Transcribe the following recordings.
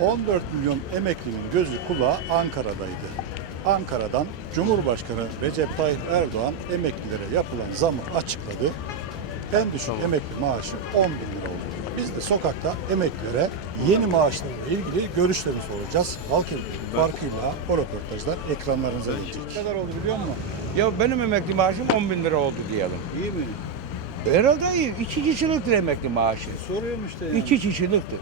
14 milyon emeklinin gözü kulağı Ankara'daydı. Ankara'dan Cumhurbaşkanı Recep Tayyip Erdoğan emeklilere yapılan zamı açıkladı. En düşük emekli maaşı 10 bin lira oldu. Biz de sokakta emeklilere yeni maaşlarla ilgili görüşlerini soracağız. Halk Evleri farkıyla o röportajlar ekranlarınıza gelecek. Ne kadar oldu biliyor musun? Ya benim emekli maaşım 10 bin lira oldu diyelim. İyi mi? Herhalde iyi. İki kişiliktir emekli maaşı. Soruyorum işte yani. İki kişiliktir.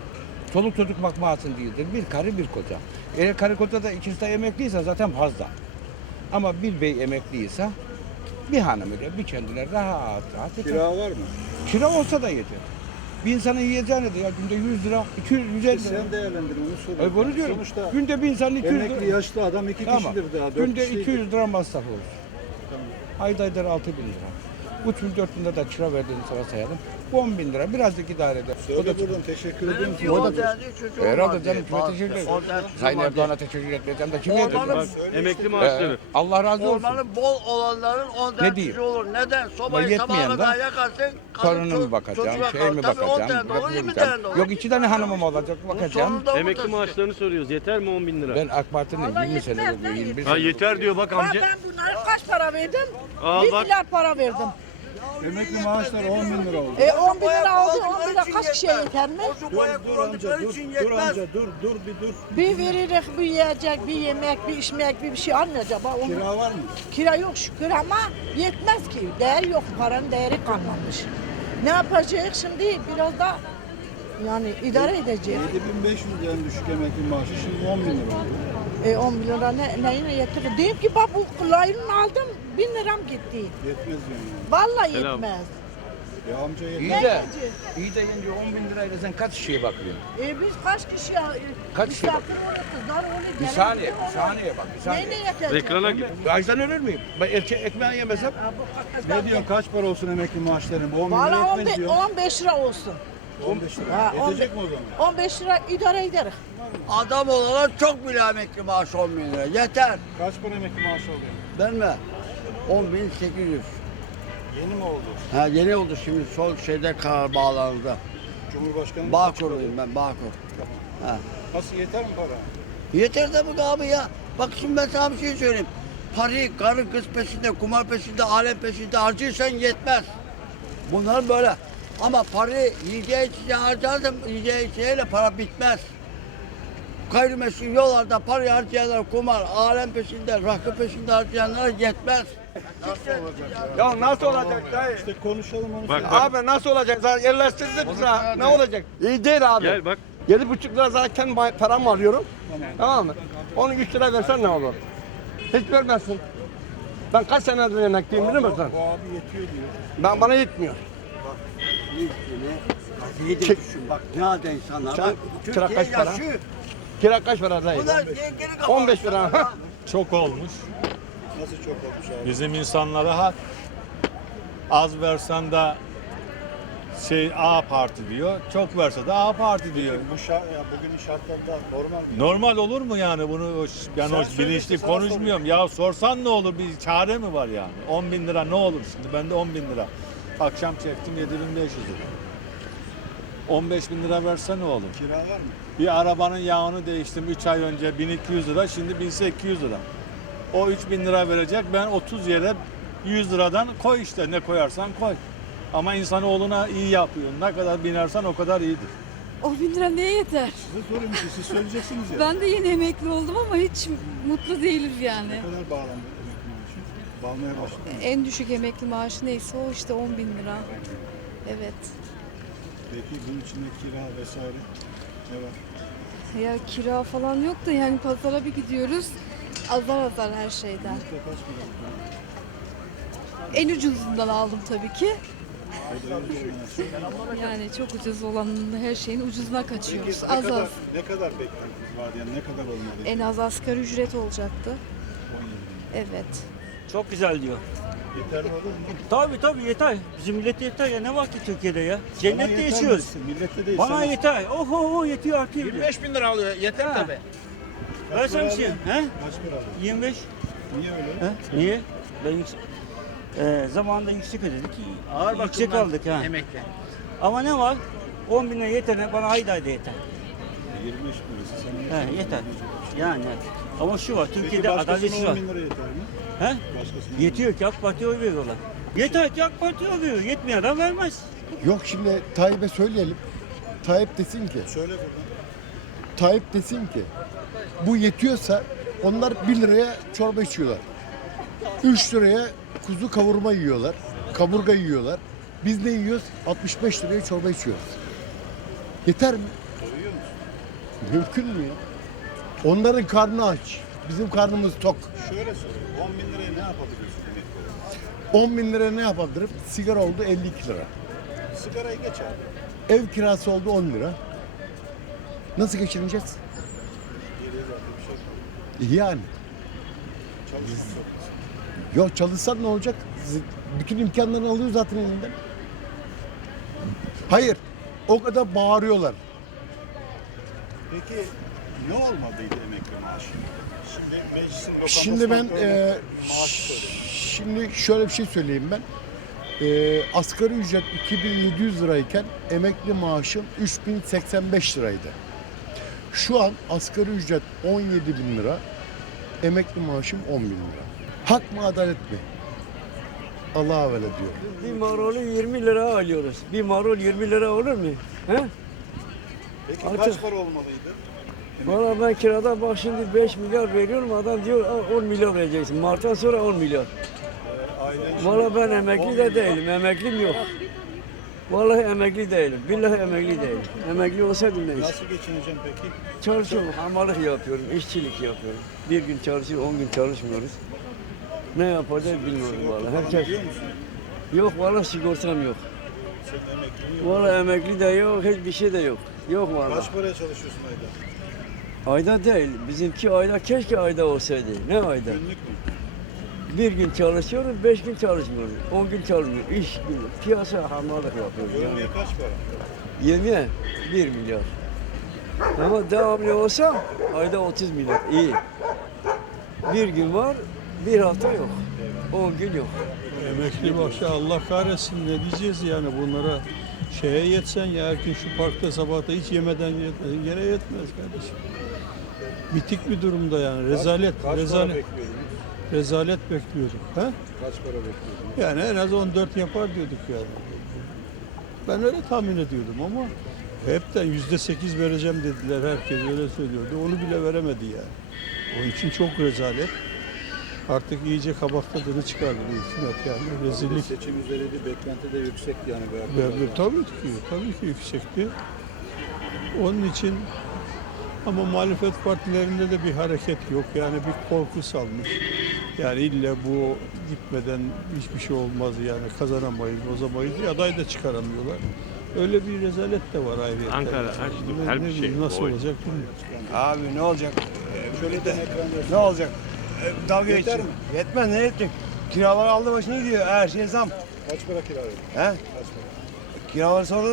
Çoluk çocuk bakmasın değildir. Bir karı bir koca. Eğer karı koca da ikisi de emekliyse zaten fazla. Ama bir bey emekliyse bir hanımıyla bir kendileri rahat rahat yeter. Kira var mı? Kira olsa da yeter. Bir insanın yiyeceğine de ya günde 100 lira, 200, 150 lira. Sen değerlendir onu soruyorum. E bunu diyorum. Sonuçta günde bir insan 200 lira. emekli yaşlı adam iki Tamam. kişidir daha. Dört Günde kişi değil. 200 lira masraf olur. Ayda eder 6 bin lira. 3 bin 4 bin lira da kira verdiğini sonra sayalım. Bu 10 bin lira birazcık idare eder. O da Söyle buradan teşekkür ediyorum. Benimki on derdi çocuğum Herhalde var canım diye. kime Bak, teşekkür ederim. derdi Sayın Erdoğan'a teşekkür etmeyeceğim de kime edeceğim? Ormanın, Emekli Ee, maaşları. Allah razı olsun. ormanın bol olanların on Ne diyeyim? olur. Neden? Sobayı yetmeyen kadar yakarsın. Karına mı bakacağım, çocuğa şeye mi bakacağım, yirmi derdi olur. Yok iki tane hanımım olacak bakacağım. Emekli maaşlarını soruyoruz. Yeter mi 10 bin lira? Ben AK Parti'nin 20 senedir, 21 Ha senedir. yeter diyor bak Ben, amca. ben bunlara kaç para verdim? Al 1 bak. milyar para verdim. Emekli maaşları 10 bin lira oldu. E 10 bin lira oldu, kullandıkları 10 bin lira kaç kişiye yeter mi? Boya Dur amca dur, dur amca dur dur bir dur. Bir veririk, bir yiyecek, bir yemek, bir içmek, bir bir şey anlayacak. Onun Kira var mı? kira yok şükür ama yetmez ki. Değer yok, paranın değeri kalmamış. Ne yapacağız şimdi? Biraz da yani idare edeceğiz. 7500 lira düşük emekli maaşı şimdi 10 bin lira. E 10 bin lira ne, neyine yetirir? Diyeyim ki bak bu layını aldım, 1000 liram gitti. Yetmez yani. Vallahi Selam. yetmez. Ya amca İyi yetmez. de, iyi de yenge 10 bin lirayla sen kaç kişiye bakıyorsun? E biz kaç kişi ya? Kaç kişi misafir oldu, kızlar oldu. Bir gelen saniye, bir saniye bak, bir saniye. Neyine yetecek? Ekrana gir. Açtan ölür müyüm? Ben erkek ekmeği yemesem Ha, bu Ne diyor kaç para olsun emekli maaşları? Bu 10 bin lira yetmez 15, diyor. 15 lira olsun. 15 lira. Ha, Yetecek mi o zaman? 15 lira idare ederiz. Adam olana çok bile emekli maaşı 10 bin lira. Yeter. Kaç para emekli maaşı oluyor? Ben mi? 10 bin 800. Yeni mi oldu? Ha yeni oldu şimdi son şeyde karar bağlandı. Cumhurbaşkanı Bağkur'uyum ben Bağkur. Ha. Nasıl yeter mi para? Yeter tabii ki abi ya. Bak şimdi ben sana bir şey söyleyeyim. Parayı karı kız peşinde, kumar peşinde, alem peşinde harcıyorsan yetmez. Bunlar böyle. Ama parayı yiyeceği içeceği harcarsan yiyeceği içeceğiyle para bitmez. Gayrimeşru yollarda parayı harcayanlar kumar, alem peşinde, rakı peşinde harcayanlara yetmez. Ya nasıl olacak dayı? İşte konuşalım onu. Bak bak. Abi nasıl olacak? Zaten yerleştirdik bize. Ne olacak? İyi değil abi. Gel bak. Yedi buçuk lira zaten param alıyorum. Tamam mı? Onu üç lira versen ne olur? Hiç vermezsin. Ben kaç senedir emekliyim biliyor musun? Bu abi yetiyor diyor. Ben bana yetmiyor. İyi de düşün bak ne halde insanlar. Sen Bak, kira kaç para? yaşıyor. Kira kaç para dayı? Bunlar geri kafalı 15 lira. çok olmuş. Nasıl çok olmuş abi? Bizim insanlara hak. Az versen de şey A parti diyor. Çok verse de A parti diyor. Bu şart, ya bugünün şartlarında normal mi? Normal olur mu yani bunu Sen o söyle bilinçli işte, sana konuşmuyorum. Ya sorsan ne olur bir çare mi var yani? 10 bin lira ne olur şimdi? Bende 10 bin lira. Akşam çektim 7500 lira. 15 bin lira verse ne olur? Kira var mı? Bir arabanın yağını değiştim 3 ay önce 1200 lira şimdi 1800 lira. O 3000 lira verecek ben 30 yere 100 liradan koy işte ne koyarsan koy. Ama insanoğluna iyi yapıyor. Ne kadar binersen o kadar iyidir. 10 bin lira neye yeter? Size sorayım ki siz söyleyeceksiniz ya. Ben de yeni emekli oldum ama hiç mutlu değilim yani. Ne kadar bağlandı emekli maaşı? Bağlamaya başladı mı? En düşük emekli maaşı neyse o işte 10 bin lira. Evet. Peki bunun içinde kira vesaire ne var? Ya kira falan yok da yani pazara bir gidiyoruz. Azar azar her şeyden. En ucuzundan aldım tabii ki. Yani. Çok ucuz olan her şeyin ucuzuna kaçıyoruz. Ne Az kadar, az. ne kadar beklentiniz vardı yani ne kadar olmalı? En az asgari ücret olacaktı. 17 bin. Evet. Çok güzel diyor. Yeterli olur mu? Tabii tabii yeter. Bizim millet yeter ya. Ne var ki Türkiye'de ya? Sana Cennette yeter yaşıyoruz. mi? Millette değil. Bana sana- yeter. Oho oho yetiyor artıyor. bile. 25 bin lira alıyor. Yeter Ha. tabii. Bir şey. He? Kaç para aldın? 25. Niye öyle? He? Niye? Ben yüksek, ee, zamanında yüksek ödedik. Ağır yüksek aldık ha. Emekli. Ama ne var? 10 bin lira yeter. Bana ayda ayda yeter. 25 bin lirası He, yeter. Yani ama şu var Türkiye'de başkasına adaletsiz 10 var. bin lira yeter mi? He? Başkasına Yetiyor ki AK Parti'ye oy veriyorlar. Yeter ki AK Parti'ye oy veriyor. Yetmeyen adam vermez. Yok şimdi Tayyip'e söyleyelim. Tayyip desin ki, Söyle buradan. Tayyip desin ki bu yetiyorsa onlar 1 liraya çorba içiyorlar. 3 liraya kuzu kavurma yiyorlar. Kaburga yiyorlar. Biz ne yiyoruz? 65 liraya çorba içiyoruz. Yeter mi? Mümkün mü ya? Onların karnı aç. Bizim karnımız tok. Şöyle söyle. 10 bin liraya ne yapabiliyorsun emekli olarak? 10 bin liraya ne yapabilirim? Sigara oldu 52 lira. Sigarayı geç abi. Ev kirası oldu 10 lira. Nasıl geçineceğiz? Geriye zaten bir şey kalmadı. Yani. Yok çalışsan ne olacak? Bütün imkanlarını alıyor zaten elinden. Hayır. O kadar bağırıyorlar. Peki ne olmalıydı emekli maaşı? Şimdi meclisin Şimdi ben e, şimdi şöyle bir şey söyleyeyim ben. E, asgari ücret 2700 lirayken emekli maaşım 3085 liraydı. Şu an asgari ücret 17 bin lira, emekli maaşım 10 bin lira. Hak mı adalet mi? Allah'a havale diyor. Bir marolu 20 lira alıyoruz. Bir marul 20 lira olur mu? He? Peki Artık- kaç para olmalıydı? Valla ben kirada bak şimdi 5 milyar veriyorum. Adam diyor "Al, 10 milyar vereceksin. Mart'tan sonra 10 milyar. Ee, Valla ben 10 emekli de değilim. Emeklim yok. Vallahi emekli değilim. Billahi emekli değilim. Emekli olsaydım neyse. Nasıl geçineceğim peki? Çalışıyorum, hamallık yapıyorum, işçilik yapıyorum. Bir gün çalışıyor, on gün çalışmıyoruz. Ne yapacağız bilmiyorum Sigorta valla. falan Herkes musun? yok valla sigortam yok. Senin emekliliğin yok. Valla emekli de yok, hiçbir şey de yok. Yok valla. Kaç paraya çalışıyorsun ayda? Ayda değil, bizimki ayda keşke ayda olsaydı. Ne ayda? Günlük mü? Bir gün çalışıyoruz, beş gün çalışmıyoruz. On gün çalışmıyoruz. İş günü, piyasa hamallık yapıyoruz. Yani. Yevmiye kaç para? Yemeğe bir milyar. Ama devamlı olsa ayda 30 milyar. İyi. Bir gün var, bir hafta yok. 10 gün yok. Emekli maaşı Allah kahretsin ne diyeceğiz yani bunlara şeye yetsen ya her gün şu parkta sabahta hiç yemeden yet- yere yetmez kardeşim. Bitik bir durumda yani rezalet Kaç para rezalet bekliyordun? Rezalet bekliyorduk. Ha? Kaç para bekliyordun? Yani en az 14 yapar diyorduk yani. Ben öyle tahmin ediyordum ama hepten yüzde sekiz vereceğim dediler herkes öyle söylüyordu. Onu bile veremedi yani. Onun için çok rezalet. Artık iyice kabak tadını çıkardı bu hükümet yani. Rezillik. Seçim üzeriydi, beklenti de yüksek yani. bu Ve- arkadaşlar. ve Tabii ki, tabii ki yüksekti. Onun için ama muhalefet partilerinde de bir hareket yok. Yani bir korku salmış. Yani ille bu gitmeden hiçbir şey olmaz yani kazanamayız, bozamayız diye aday da çıkaramıyorlar. Öyle bir rezalet de var ayrıca. Ankara, her şey- her bir şey Nasıl oy. olacak bilmiyorum. Abi ne olacak? Şöyle de Ne olacak? E, Dalga Yeter geçecek. mi? Yetmez ne yetecek? Kiralar aldı başını gidiyor. Her şey zam. Kaç para kira verdin? He? Kaç para? Kiralar sonra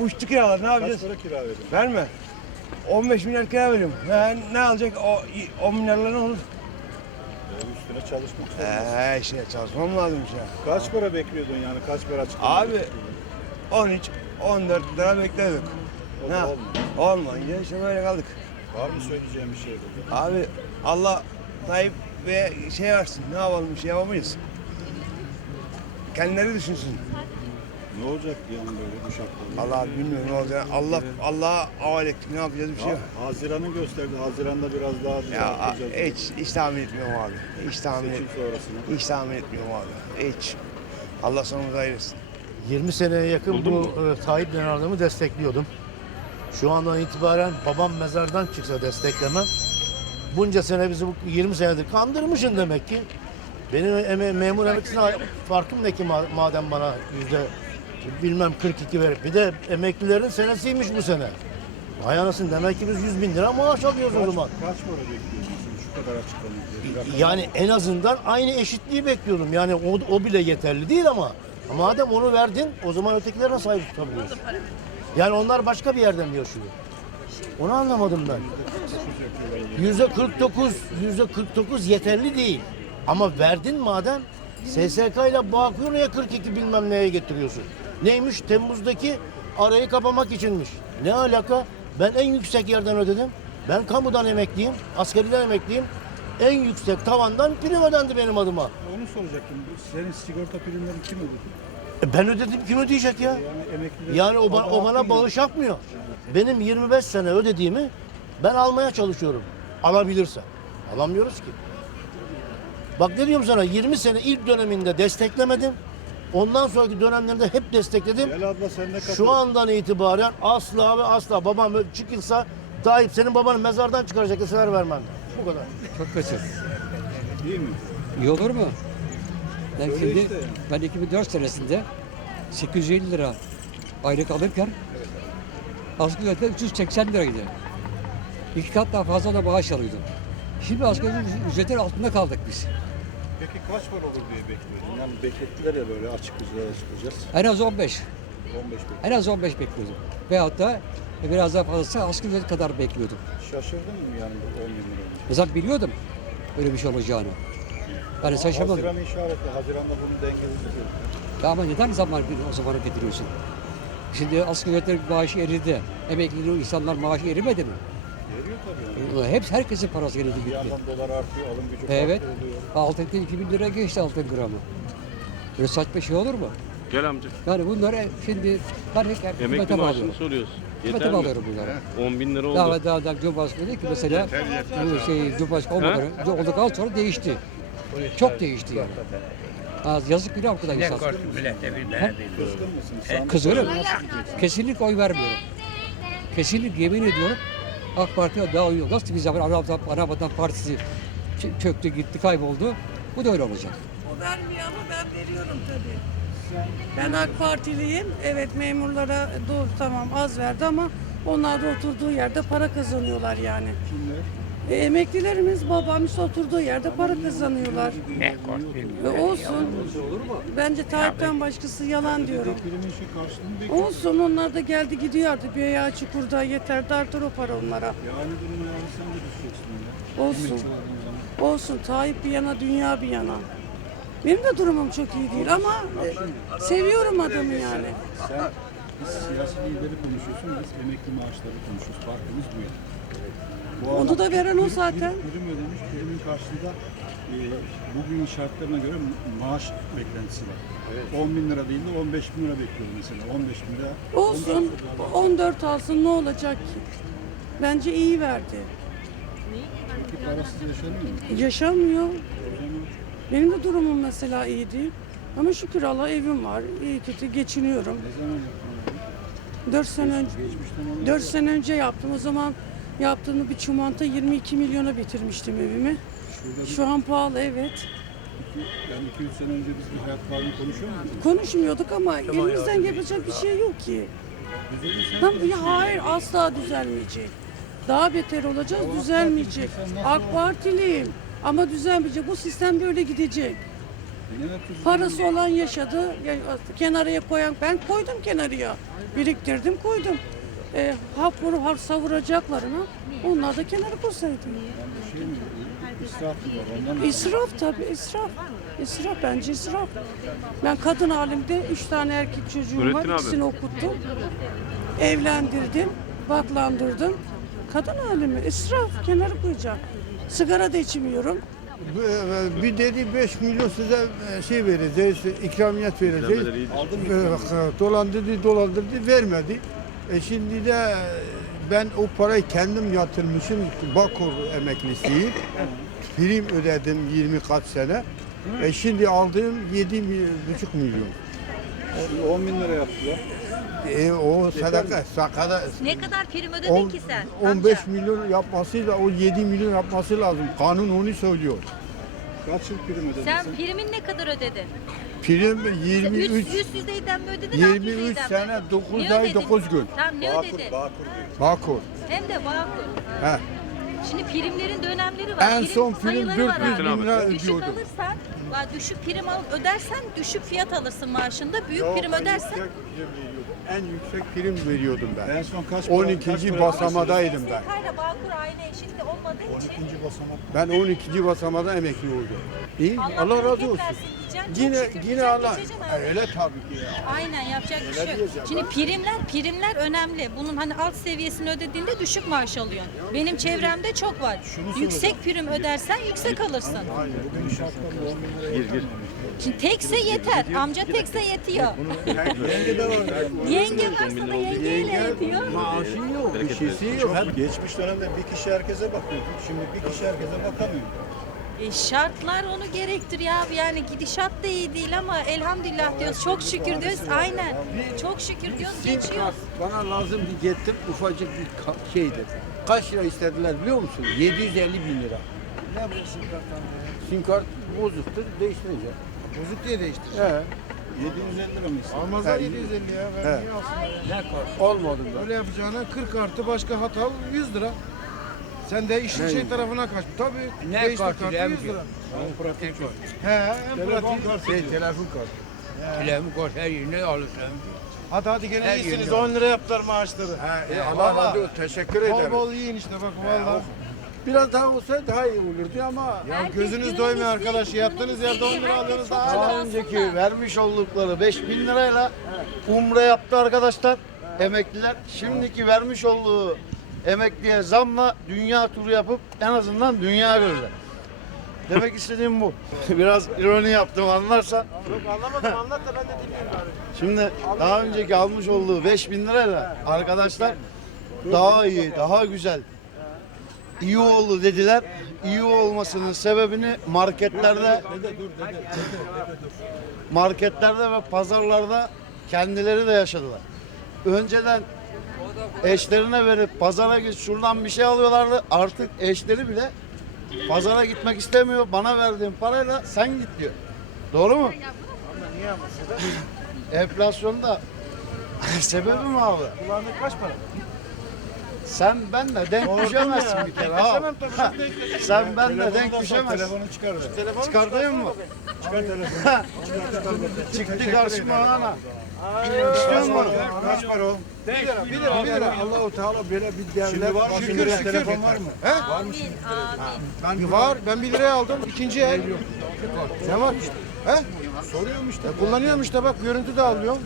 uçtu kiralar. Ne Kaç yapacağız? para kira verdin? Verme. 15 milyar kira veriyorum. He, ne alacak? O 10 milyarla ne olur? Ee, Üstüne çalışmak zorundasın. Eee işte çalışmam lazım işte. Kaç para bekliyordun yani? Kaç para açıklamak Abi bekliyordun? 13, 14 lira bekledik. O da olmadı. Olmayınca işte böyle kaldık. Var mı söyleyeceğim bir şey burada? Abi Allah Tayyip ve şey versin. Ne yapalım bir şey yapamayız. Kendileri düşünsün. Ne olacak yani böyle bu şartlarda? Allah bilmiyorum ne olacak. Allah Allah'a havale ettik. Ne yapacağız bir şey yok. Ha, Haziran'ı gösterdi. Haziran'da biraz daha Ya düzelteceğiz. hiç, hiç tahmin etmiyorum abi. Hiç tahmin, et, Seçim sonrasına. hiç tahmin etmiyorum abi. Hiç. Allah sonumuzu ayırsın. 20 seneye yakın bu e, Tayyip denen adamı destekliyordum. Şu andan itibaren babam mezardan çıksa desteklemem. Bunca sene bizi bu 20 senedir kandırmışsın demek ki. Benim eme, memur emeklisine farkım ne ki ma- madem bana yüzde bilmem 42 verip. Bir de emeklilerin senesiymiş bu sene. Vay anasını demek ki biz 100 bin lira maaş alıyoruz o zaman. kaç para bekliyordun sen şu kadar rakam Yani en azından aynı eşitliği bekliyordum. Yani o, o bile yeterli değil ama madem onu verdin o zaman ötekilerine sahip tutabiliyorsun. Yani onlar başka bir yerden mi yaşıyor? Onu anlamadım ben. Yüzde 49, yüzde 49 yeterli değil. Ama verdin madem SSK ile Bağkur'u niye 42 bilmem neye getiriyorsun? Neymiş? Temmuz'daki arayı kapamak içinmiş. Ne alaka? Ben en yüksek yerden ödedim. Ben kamudan emekliyim, askeriden emekliyim. En yüksek tavandan prim ödendi benim adıma. Onu soracaktım. Senin sigorta primlerini kim ödedi? E ben ödedim, kim ödeyecek ya? Yani emekliler... Yani o, ba- o bana bağış yapmıyor. Benim 25 sene ödediğimi ben almaya çalışıyorum. Alabilirsem. Alamıyoruz ki. Bak ne diyorum sana 20 sene ilk döneminde desteklemedim. Ondan sonraki dönemlerde hep destekledim. Gel abla sen de katıl. Şu andan itibaren asla ve asla babam çıkılsa Tayyip senin babanı mezardan çıkaracak eser vermem. Bu kadar. Çok kötü. İyi mi? İyi olur mu? Ben Öyle şimdi işte ben 2004 senesinde 850 lira aylık alırken asgari ücret 380 liraydı. İki kat daha fazla da maaş alıyordum. Şimdi asgari ücretin altında kaldık biz. Peki kaç para olur diye bekliyordun? Yani beklettiler ya böyle açık üzere çıkacağız. En az 15. 15 En az 15 bekliyordum. Veyahut da biraz daha fazlası asgari ücret kadar bekliyordum. Şaşırdın mı yani bu 10 bin lira? Mesela biliyordum öyle bir şey olacağını. Ben şaşırmadım. Haziran işaretli. Haziran'da bunu dengeleyeceğiz. Ya ama neden zaman o zamana getiriyorsun? Şimdi asgari ücretlerin maaşı eridi. Emekli insanlar maaşı erimedi mi? Geliyor tabii. Yani. E, Hep herkesin parası Bir gitti. yandan dolar artıyor, alım gücü Evet. Altın 2000 lira geçti altın gramı. Böyle saçma şey olur mu? Gel amca. Yani bunları şimdi hep Emekli hükümete maaşını bağlıyorum. soruyoruz. Yeter Hükümete mi? bağlıyorum bunları. 10 bin lira oldu. Daha daha daha Cumhurbaşkanı dedi ki mesela bu şey Cumhurbaşkanı olmadan önce olduktan sonra değişti. Çok değişti yani. Ha, yazık günah bu kadar insan. Kızgın mısın? Sandık Kızıyorum. Kesinlikle oy vermiyorum. Kesinlikle yemin ediyorum AK Parti'ye daha iyi. Nasıl bir zaman Anavatan, Anavatan Partisi çöktü gitti kayboldu. Bu da öyle olacak. O vermiyor ama ben veriyorum tabii. Ben AK Partiliyim. Evet memurlara doğru tamam az verdi ama onlar da oturduğu yerde para kazanıyorlar yani. E, emeklilerimiz babam işte oturduğu yerde para kazanıyorlar. E, olsun. Bence Tayyip'ten başkası yalan diyorum. Olsun onlar da geldi gidiyor artık bir ayağı çukurda yeter de artar o para onlara. Olsun. Olsun Tayyip bir yana dünya bir yana. Benim de durumum çok iyi değil ama e, seviyorum adamı yani. Sen biz siyasi lideri konuşuyorsun, biz emekli maaşları konuşuyoruz. Farkımız bu yani. Onu da veren o zaten. Prim, ödemiş, primin karşılığında e, bugünün şartlarına göre maaş beklentisi var. 10 bin lira değil de 15 bin lira bekliyor mesela. 15 bin lira. Olsun 14 alsın ne olacak ki? Bence iyi verdi. Peki parasız yaşanıyor mu? Zaman Benim de durumum mesela iyi değil. Ama şükür Allah evim var. İyi kötü geçiniyorum. ne zaman yapılıyor? 4 sene önce Geçmişten onu 4 sene önce yaptım. O zaman yaptığını bir çumanta 22 milyona bitirmiştim evimi. şurada Şu an pahalı evet. yani 2-3 sene önce biz bir hayat pahalılığı konuşuyor muyduk? Konuşmuyorduk ama elimizden yapacak bir şey yok ki. Tam, ya hayır asla düzelmeyecek. Daha beter olacağız düzelmeyecek. AK Partiliyim ama düzelmeyecek. Bu sistem böyle gidecek. Yapıyorsun? Parası olan yaşadı. Ya, kenarıya koyan ben koydum kenarıya. Biriktirdim koydum. E, hap vurup hap savuracaklarına onlar da kenara koysaydı. Şey? İsraf mı var? İsraf tabii israf. İsraf bence israf. Ben kadın halimde üç tane erkek çocuğum var. Nurettin abi. İkisini okuttum. Evlendirdim. Baklandırdım. Kadın halimi israf kenara koyacağım. Sigara da içmiyorum. Bir dedi 5 milyon size e, şey vereceğiz, ikramiyet vereceğiz. İzlemeleri iyi. E, Dolandırdı, dolandırdı, vermedi. E şimdi de ben o parayı kendim yatırmışım. Bakur emeklisiyim. Prim ödedim 20 kaç sene. E şimdi aldığım 7,5 milyon. 10 bin lira yaptılar. E o sadaka, sakada Ne kadar prim ödedin on- ki sen? 15 amca? milyon yapmasıyla o 7 milyon yapması lazım. Kanun onu söylüyor. Kaç yıl prim ödedin sen? Sen primin ne kadar ödedin? Prim Üst, 23 üst düzeyden mi ödedin? alt 23 düzeyden mi? sene 9 Ne ay ödedin? 9 gün. Tamam ne Bağkur, ödedin? Bağkur. Bakur. Hem de Bağkur. He. Şimdi primlerin dönemleri var. En son prim sayıları var 400 abi. bin lira Düşük ödüyordum. alırsan, bak düşük prim al, ödersen düşük fiyat alırsın maaşında. Büyük Yok, prim en ödersen yüksek prim veriyordum. En yüksek prim veriyordum ben. En son kaç para? 12. kaç basamadaydım ben. SSK ile Bağkur aynı eşitli olmadığı için 12. basamak. Ben 12. basamada emekli oldum. İyi, Allah razı bereket olsun. versin geçeceksin. Çok Yine şükür yine Allah. geçeceksin abi. Öyle tabii ki ya. Aynen yapacak bir şey yok. diyeceğim Şimdi primler primler önemli. Bunun hani alt seviyesini ödediğinde düşük maaş alıyorsun. Benim çevremde çok var. Yüksek prim ödersen yüksek alırsın. Şimdi tekse yeter. Amca tekse yetiyor. Yenge varsa da yengeyle yetiyor. Maaşı yok, bir şeysi yok. Çok geçmiş dönemde bir kişi herkese bakıyordu. Şimdi bir kişi herkese bakamıyor. E, şartlar onu gerektiriyor abi. Yani gidişat da iyi değil ama elhamdülillah diyoruz. Çok şükür diyoruz. Aynen. Çok şükür diyoruz. Geçiyor. Bana lazım diye gittim ufacık bir ka- şeydi. Kaç lira istediler biliyor musun? 750 bin lira. Ne bu sim karttan? Sim kart bozuktur değiştirecek. Bozuk diye değiştir. He. 750 lira mı? Almazlar 750 ya. Ben He. niye alsın? Ne kart? Olmadı da. Öyle yapacağına 40 artı başka hata 100 lira. Sen de işin şey tarafına kaç. Tabii. Ne değiştir kartı, kartı en 100 büyük? lira. Pratik çok. He, en pratik. Şey, telefon kartı. Telefon kartı her yerine alırsın. Hadi hadi gene Her iyisiniz. yerine 10 lira yaptılar maaşları. He, Allah razı olsun. Teşekkür Bol ederim. bol yiyin işte bak valla. Biraz daha olsa daha iyi olurdu ama Ya Herkes gözünüz günün doymuyor arkadaş. Yattığınız iyisi. yerde 10 lira Herkes alıyorsunuz çok daha. Daha da. önceki vermiş oldukları 5000 lirayla umre yaptı arkadaşlar emekliler. Şimdiki vermiş olduğu emekliye zamla dünya turu yapıp en azından dünya görürler. Demek istediğim bu. Biraz ironi yaptım anlarsan. Yok anlamadım anlat da ben de dinleyeyim bari. Şimdi daha önceki almış olduğu 5000 lirayla arkadaşlar daha iyi, daha güzel, iyi oldu dediler. İyi olmasının sebebini marketlerde marketlerde ve pazarlarda kendileri de yaşadılar. Önceden eşlerine verip pazara git şuradan bir şey alıyorlardı. Artık eşleri bile pazara gitmek istemiyor. Bana verdiğin parayla sen git diyor. Doğru mu? Enflasyonda sebebi mi abi? Kulağına kaç para? Sen benle denk düşemezsin bir kere abi. Ha, Sen benle denk düşemezsin. Telefonu çıkar. Telefonu Çıkartayım mı? Çıkar telefonu. Çıktı karşıma ana. İstiyor musun? Kaç para o? 1 lira, 1 lira, 1 lira. Allah-u Teala böyle bir devlet. Şimdi var mı? Şükür, şükür. telefon var mı? He? Amin, amin. Var. Ben 1 liraya aldım. İkinci el. Ne var? He? Soruyorum işte. Kullanıyorum işte bak görüntü de alıyorum.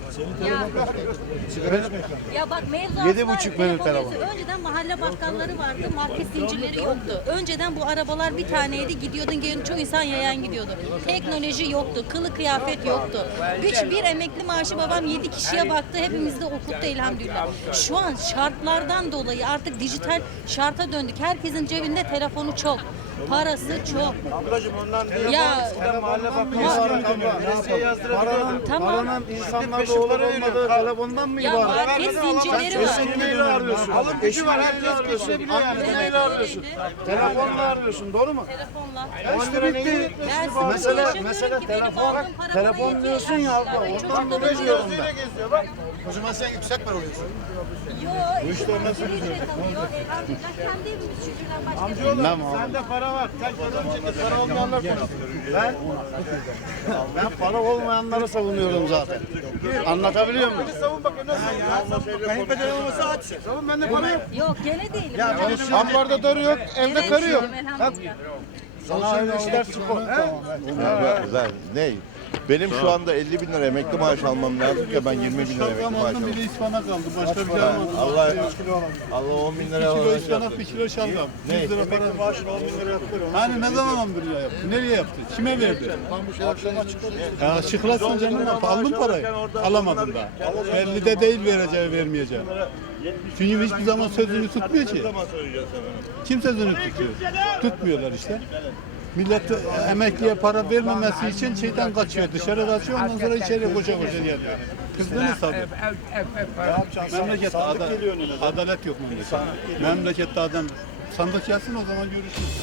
Ya bak mevzuat Yedi buçuk benim telefon. Önceden mahalle bakkalları vardı, market zincirleri yoktu. Önceden bu arabalar bir taneydi, gidiyordun gelin çoğu insan yayan gidiyordu. Teknoloji yoktu, kılı kıyafet yoktu. Üç bir emekli maaşı babam yedi kişiye baktı, hepimiz de okuttu elhamdülillah. Şu an şartlardan dolayı artık dijital şarta döndük. Herkesin cebinde telefonu çok. Parası çok. Ablacım ondan değil. Ya Mahalle Paranın, Tamam. paranın insanlarda peşin olup para olmadığı veriyor. telefondan mı ya ibaret? market zincirleri var. Eşini neyle arıyorsun? Alım gücü var. Herkes geçirebiliyor yani. Neyle arıyorsun? Telefonla arıyorsun doğru mu? Telefonla. İşte bitti. Ki, benim telefon, telefon diyorsun ya abla. Ondan Çocuklarım dolayı diyorum ben. geziyor bak. O zaman sen yüksek para oluyorsun. Yo, bu işler nasıl Elhamdülillah kendi evimiz çocuğuyla başka Amcaoğlu abi. sende para var. Tek önceki para olmayanlar konuşuyor. Ben, ben para olmayanları savunuyorum zaten. Anlatabiliyor muyum? Savun bakayım nasıl? Kayınpeder olmasa aç. Savun bende para yok. Yok gene değilim. Ambarda darı yok, evde karı yok. Elhamdülillah. Sana hayırlı işler. Güzel. Ne? Benim şu anda 50 bin lira emekli maaş almam lazım ya ben 20 bin lira emekli maaş Aldım almam. bir de ıspanak aldım. Başka bir şey almadım. Allah- aldım. Allah 10 bin lira kilo alacak. ıspanak, bir kilo şalgam. Ne? 100 lira para. maaşını 10 bin lira yaptı. Hani ne zaman 10 bin lira yaptı? Nereye yaptı? Kime verdi? Akşam açıkladı. Ya açıklasın canım. Aldın parayı. Alamadım da. Belli de değil vereceği vermeyeceği. Çünkü hiçbir zaman sözünü tutmuyor ki. Kim sözünü tutuyor? Tutmuyorlar işte. Millet emekliye para vermemesi için şeyden kaçıyor, dışarı kaçıyor, ondan sonra içeri koşa koşa geliyor. Kızdınız tabii. Memlekette ada- adalet yok memlekette. Memlekette adam sandık yazsın o zaman görüşürüz.